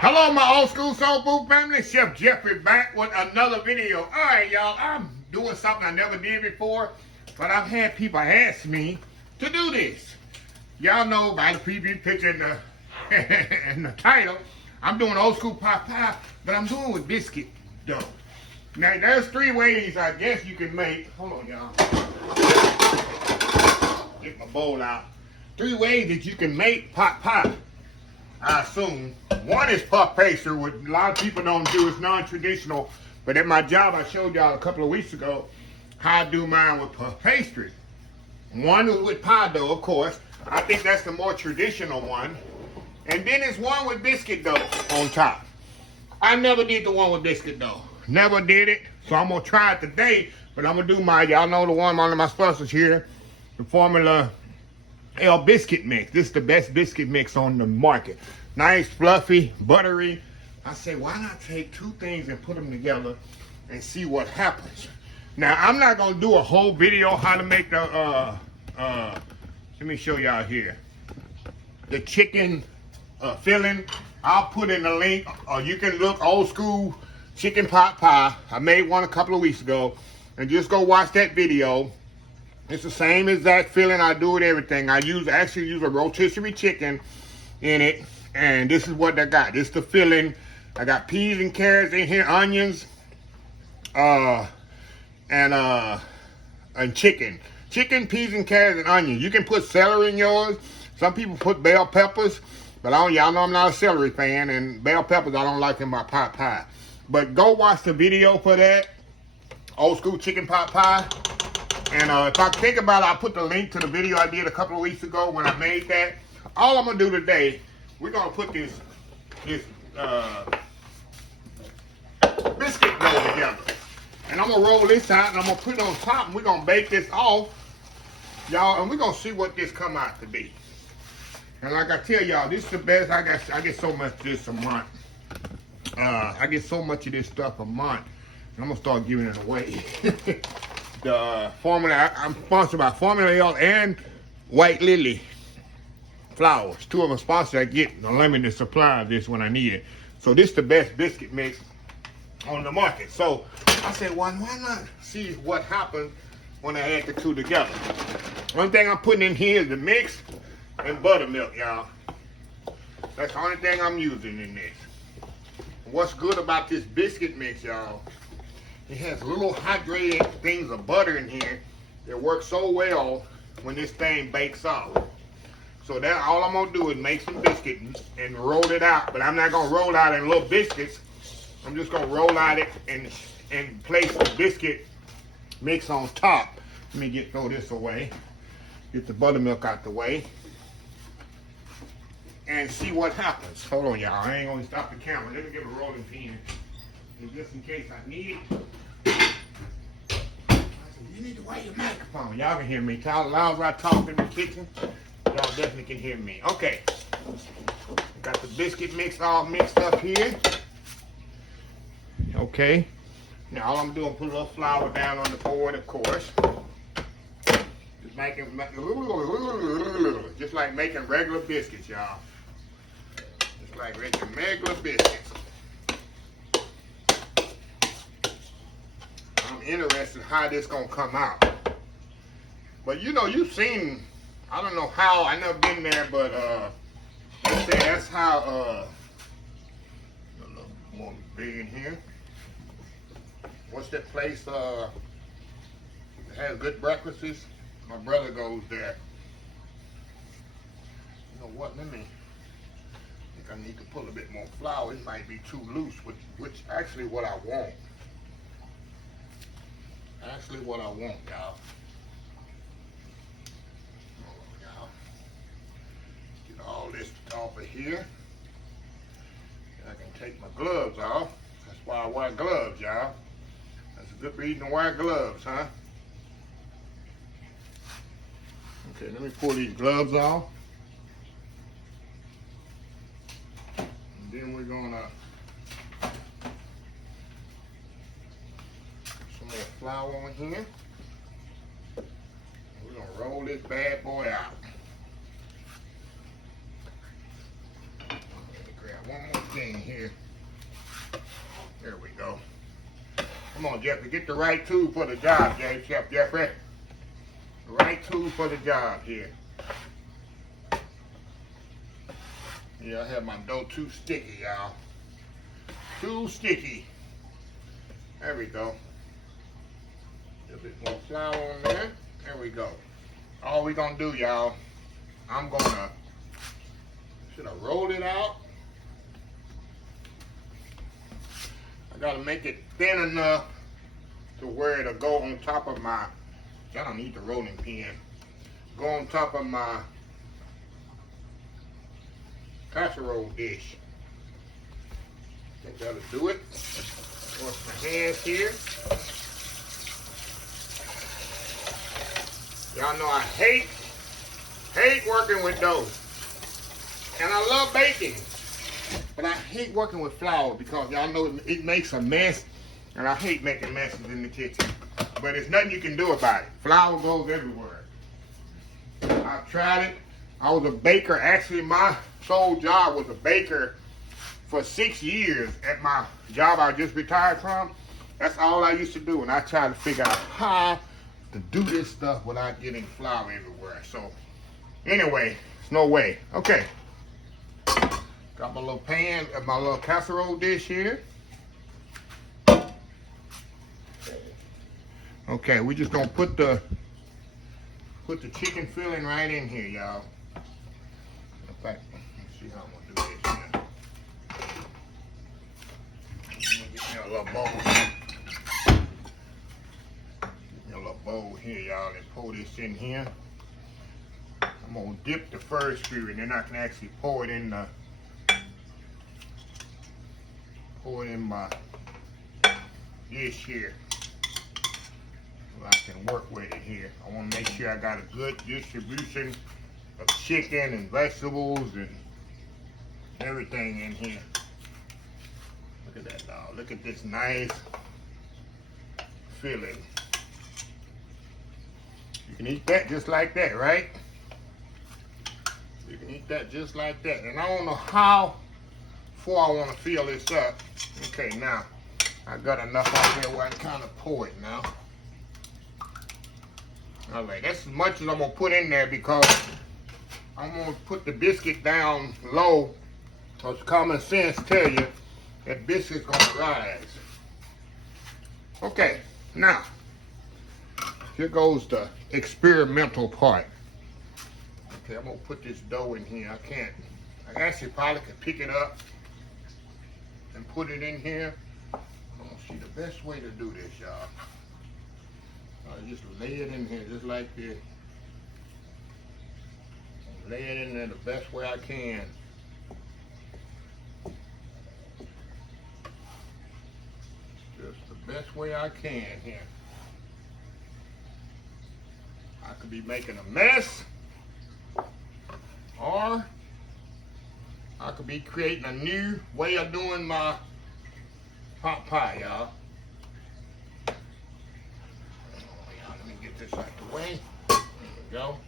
Hello, my old school soul food family. Chef Jeffrey back with another video. All right, y'all. I'm doing something I never did before, but I've had people ask me to do this. Y'all know by the preview picture and the title, I'm doing old school pot pie, but I'm doing with biscuit dough. Now, there's three ways I guess you can make. Hold on, y'all. Get my bowl out. Three ways that you can make pot pie. I assume. One is puff pastry, which a lot of people don't do. It's non-traditional. But at my job, I showed y'all a couple of weeks ago how I do mine with puff pastry. One is with pie dough, of course. I think that's the more traditional one. And then there's one with biscuit dough on top. I never did the one with biscuit dough. Never did it. So I'm going to try it today. But I'm going to do y'all know the one of my sponsors here. The Formula L biscuit mix. This is the best biscuit mix on the market. Nice, fluffy, buttery. I say, why not take two things and put them together and see what happens? Now, I'm not going to do a whole video how to make the, let me show y'all here. The chicken filling. I'll put in the link, or you can look old school chicken pot pie. I made one a couple of weeks ago. And just go watch that video. It's the same exact filling. I do it everything. I actually use a rotisserie chicken in it. And this is what I got. This is the filling. I got peas and carrots in here, onions, and chicken. Chicken, peas and carrots, and onions. You can put celery in yours. Some people put bell peppers, but y'all know I'm not a celery fan, and bell peppers I don't like in my pot pie. But go watch the video for that. Old school chicken pot pie. And if I think about it, I'll put the link to the video I did a couple of weeks ago when I made that. All I'm going to do today, we're going to put this biscuit dough together. And I'm going to roll this out and I'm going to put it on top and we're going to bake this off, y'all, and we're going to see what this come out to be. And like I tell y'all, this is the best. I get so much of this a month. I get so much of this stuff a month. And I'm going to start giving it away. The Formula, I'm sponsored by Formula L and White Lily Flowers. Two of them sponsors. I get a limited supply of this when I need it. So this is the best biscuit mix on the market. So I said, why not see what happens when I add the two together? One thing I'm putting in here is the mix and buttermilk, y'all. That's the only thing I'm using in this. What's good about this biscuit mix, y'all? It has little hydrated things of butter in here that work so well when this thing bakes off. So that all I'm gonna do is make some biscuit and roll it out. But I'm not gonna roll out in little biscuits. I'm just gonna roll out it and place the biscuit mix on top. Let me throw this away. Get the buttermilk out the way. And see what happens. Hold on, y'all. I ain't gonna stop the camera. Let me get a rolling pin. Just in case I need it. You need to wear your microphone. Y'all can hear me. As loud as I talk in the kitchen, y'all definitely can hear me. Okay. Got the biscuit mix all mixed up here. Okay. Now all I'm doing is put a little flour down on the board, of course. Just like making regular biscuits, y'all. Just like making regular biscuits. I'm interested how this gonna come out. But you know, you've seen, I don't know how, I never been there, but they say that's how a little more big in here. What's that place that has good breakfasts? My brother goes there. You know what, I think I need to put a bit more flour. It might be too loose, which actually what I want. Actually what I want, y'all. Get all this off of here. I can take my gloves off. That's why I wear gloves, y'all. That's a good reason to wear gloves, huh? Okay, let me pull these gloves off. And then we're gonna some more flour on here. We're gonna roll this bad boy out. Let me grab one more thing here. There we go. Come on, Jeffrey, get the right tool for the job, Chef Jeffrey. The right tool for the job here. Yeah, I have my dough too sticky, y'all. Too sticky. There we go. A little bit more flour on there. There we go. All we gonna do, y'all, should I roll it out? I gotta make it thin enough to where it'll go on top of my, I don't need the rolling pin. Go on top of my casserole dish. I think that'll do it. Wash my hands here. Y'all know I hate working with dough. And I love baking. But I hate working with flour because y'all know it makes a mess. And I hate making messes in the kitchen. But there's nothing you can do about it. Flour goes everywhere. I've tried it. I was a baker. Actually, my sole job was a baker for 6 years at my job I just retired from. That's all I used to do. And I tried to figure out how to do this stuff without getting flour everywhere. So, anyway, there's no way. Okay. Got my little pan, my little casserole dish here. Okay, we just gonna put the chicken filling right in here, y'all. In fact, let's see how I'm gonna do this here. I'm gonna get me a little bowl. Get me a little bowl here, y'all, and pour this in here. I'm gonna dip the first screw, and then I can actually pour it in my dish here. So I can work with it here. I want to make sure I got a good distribution of chicken and vegetables and everything in here. Look at that, dog. Look at this nice filling. You can eat that just like that, right? You can eat that just like that. And I don't know how far I want to fill this up. Okay, now I got enough on here where I can kind of pour it now. All right, that's as much as I'm gonna put in there because I'm gonna put the biscuit down low. Because common sense tell you that biscuit's gonna rise. Okay, now here goes the experimental part. Okay, I'm gonna put this dough in here. I actually probably could pick it up and put it in here. I'm gonna see the best way to do this, y'all. I just lay it in here just like this. Lay it in there the best way I can. Just the best way I can here. I could be making a mess, or I could be creating a new way of doing my pot pie, y'all. Let me get this out the way. There we go.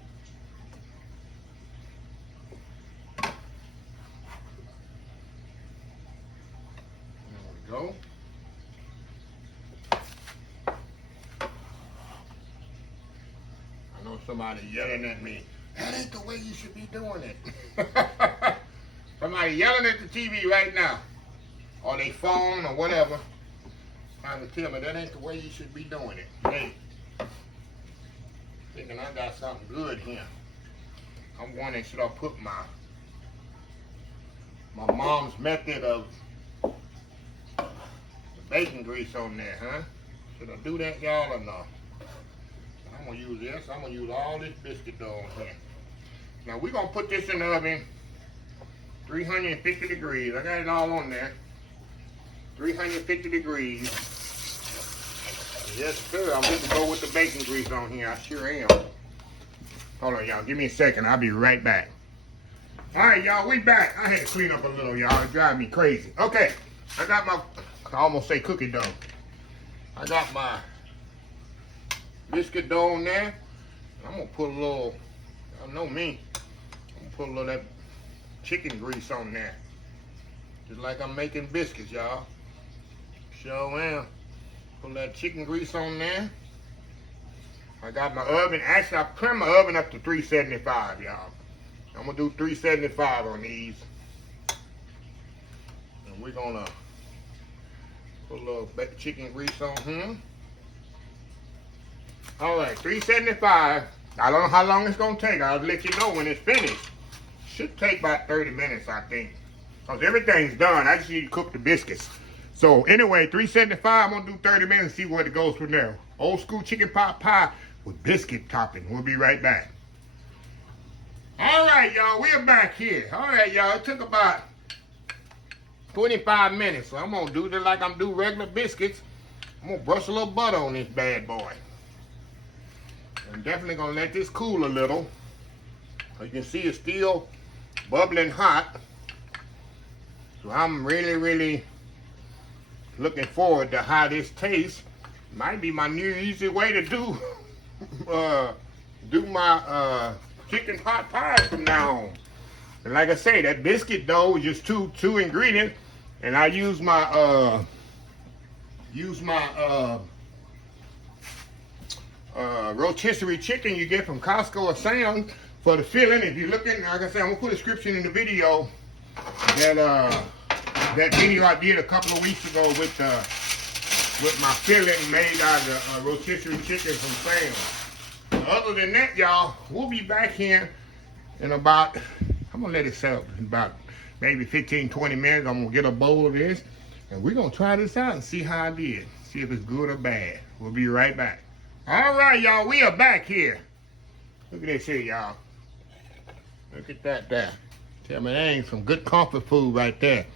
There we go. I know somebody yelling at me. That ain't the way you should be doing it. Somebody yelling at the TV right now, or their phone, or whatever, trying to tell me that ain't the way you should be doing it. Hey, thinking I got something good here. I'm wondering, should I put my mom's method of the bacon grease on there, huh? Should I do that, y'all, or no? I'm gonna use this. I'm gonna use all this biscuit dough on here. Now we're gonna put this in the oven, 350 degrees. I got it all on there. 350 degrees. Yes, sir. I'm going to go with the bacon grease on here. I sure am. Hold on, y'all. Give me a second. I'll be right back. All right, y'all. We back. I had to clean up a little, y'all. It drives me crazy. Okay. I got my, I almost say cookie dough. I got my biscuit dough on there. I'm going to put a little, y'all know me, I'm going to put a little of that chicken grease on there. Just like I'm making biscuits, y'all. Sure am. Put that chicken grease on there. I got my oven. Actually, I turned my oven up to 375, y'all. I'm gonna do 375 on these. And we're gonna put a little chicken grease on here. All right, 375. I don't know how long it's gonna take. I'll let you know when it's finished. Should take about 30 minutes, I think. Because everything's done. I just need to cook the biscuits. So anyway, 375, I'm gonna do 30 minutes and see where it goes from there. Old school chicken pot pie with biscuit topping. We'll be right back. All right, y'all, we're back here. All right, y'all, it took about 25 minutes. So I'm gonna do this like I'm doing regular biscuits. I'm gonna brush a little butter on this bad boy. I'm definitely gonna let this cool a little. You can see it's still bubbling hot. So I'm really looking forward to how this tastes. Might be my new easy way to do my chicken pot pie from now on. And like I say, that biscuit dough is just two ingredients, and I use my rotisserie chicken you get from Costco or Sam's for the filling. If you're looking, like I said, I'm gonna put a description in the video that video I did a couple of weeks ago with my filling made out of rotisserie chicken from Sam's. Other than that, y'all, we'll be back here in about, I'm gonna let it settle in about maybe 15-20 minutes. I'm gonna get a bowl of this and we're gonna try this out and see how I did. See if it's good or bad. We'll be right back. All right, y'all, we are back here. Look at this here, y'all. Look at that there. Tell me that ain't some good comfort food right there.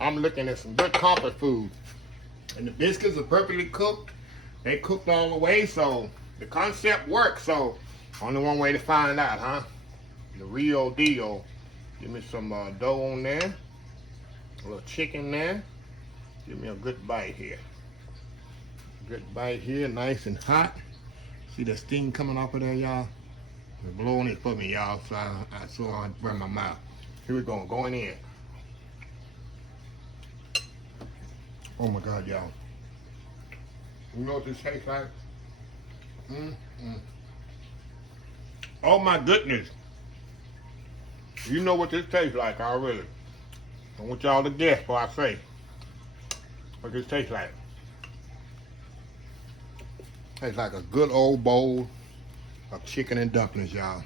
I'm looking at some good comfort food. And the biscuits are perfectly cooked. They cooked all the way, so the concept works. So only one way to find out, huh? The real deal. Give me some dough on there. A little chicken there. Give me a good bite here. Good bite here, nice and hot. See the steam coming off of there, y'all? They're blowing it for me, y'all, so I burn my mouth. Here we go, going in. Oh my God, y'all. You know what this tastes like? Oh my goodness. You know what this tastes like already. I want y'all to guess before I say what this tastes like. Tastes like a good old bowl of chicken and dumplings, y'all.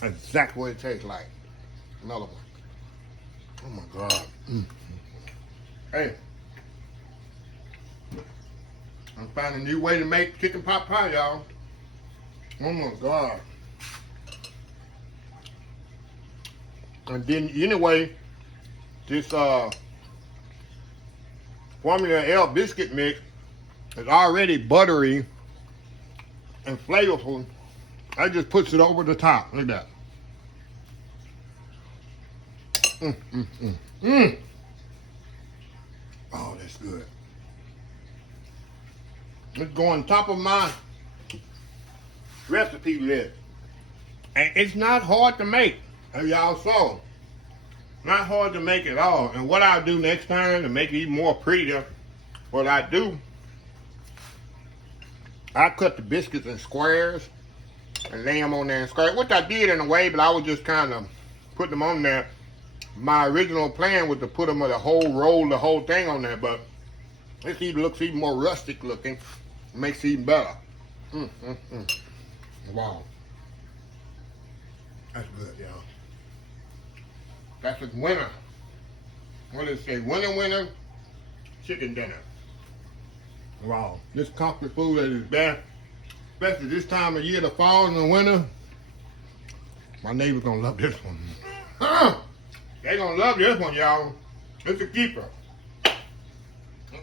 That's exactly what it tastes like. Another one. Oh my God. Hey. I'm finding a new way to make chicken pot pie, y'all. Oh my God. And then anyway, this Formula L biscuit mix is already buttery and flavorful. I just puts it over the top. Look at that. Oh, that's good. It's going on top of my recipe list. And it's not hard to make, as y'all saw. Not hard to make at all. And what I'll do next time to make it even more prettier, what I do, I cut the biscuits in squares and lay them on there in squares, which I did in a way, but I was just kind of putting them on there. My original plan was to put them with a whole roll, the whole thing on there, but this even looks even more rustic looking. It makes it even better. Wow. That's good, y'all. That's a winner. What does it say? Winner, chicken dinner. Wow. This comfort food is best, especially this time of year, the fall and the winter. My neighbor's gonna love this one. They gonna love this one, y'all. It's a keeper.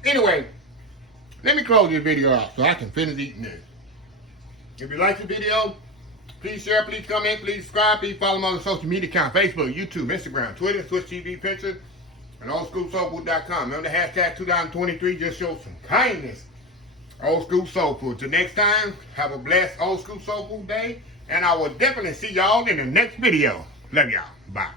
Anyway, let me close this video out so I can finish eating this. If you like the video, please share, please comment, please subscribe, please follow me on the social media account, Facebook, YouTube, Instagram, Twitter, Twitch TV, Pinterest, and oldschoolsoulfood.com. Remember the hashtag 2023, just show some kindness. Old School Soul Food. Till next time, have a blessed Old School Soul Food day, and I will definitely see y'all in the next video. Love y'all. Bye.